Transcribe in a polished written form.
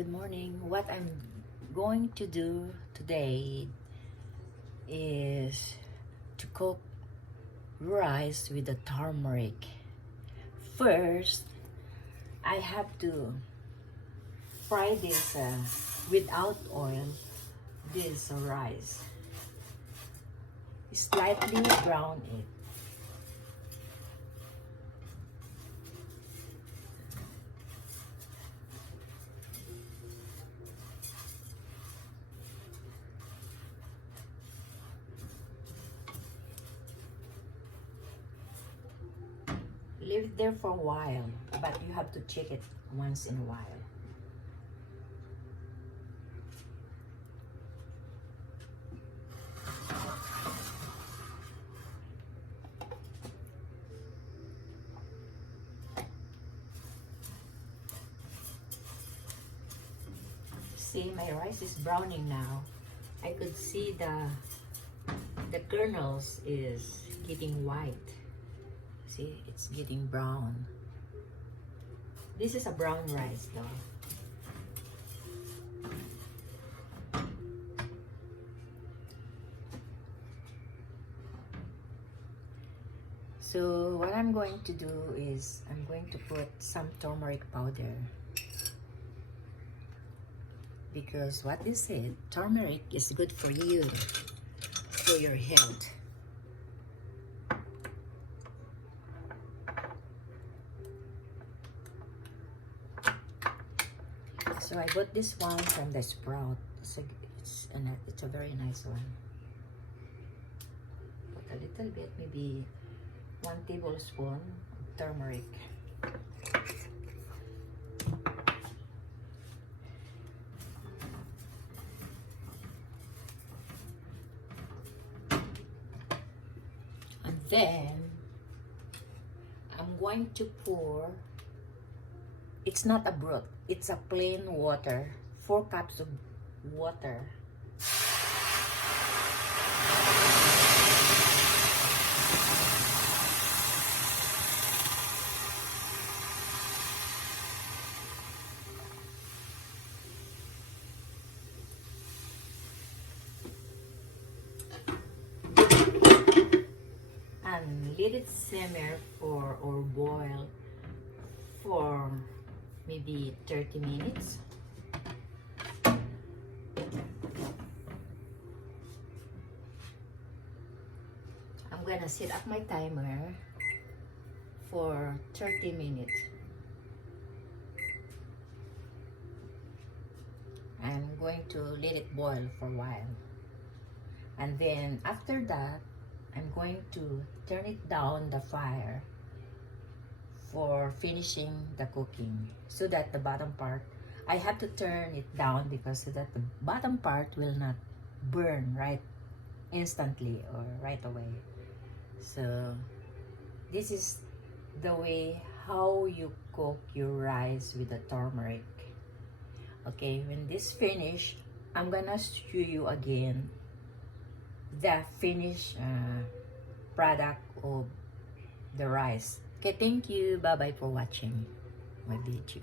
Good morning. What I'm going to do today is to cook rice with the turmeric. First, I have to fry this without oil, this rice. Slightly brown it. Leave it there for a while, but you have to check it once in a while. See, my rice is browning now. I could see the kernels is getting white. See, it's getting brown. This is a brown rice though. So what I'm going to do is I'm going to put some turmeric powder, because what they said, turmeric is good for you, for your health. So I bought this one from the Sprout. It's a very nice one. Put a little bit, maybe 1 tablespoon of turmeric. And then I'm going to pour, it's not a broth, it's a plain water, 4 cups of water. And let it simmer for or boil for maybe 30 minutes. I'm gonna set up my timer for 30 minutes. I'm going to let it boil for a while. And then after that, I'm going to turn it down the fire for finishing the cooking, so that the bottom part, I have to turn it down because so that the bottom part will not burn right instantly or right away. So this is the way how you cook your rice with the turmeric. Okay, when this finish, I'm gonna show you again the finished product of the rice. Okay, thank you. Bye bye for watching my video.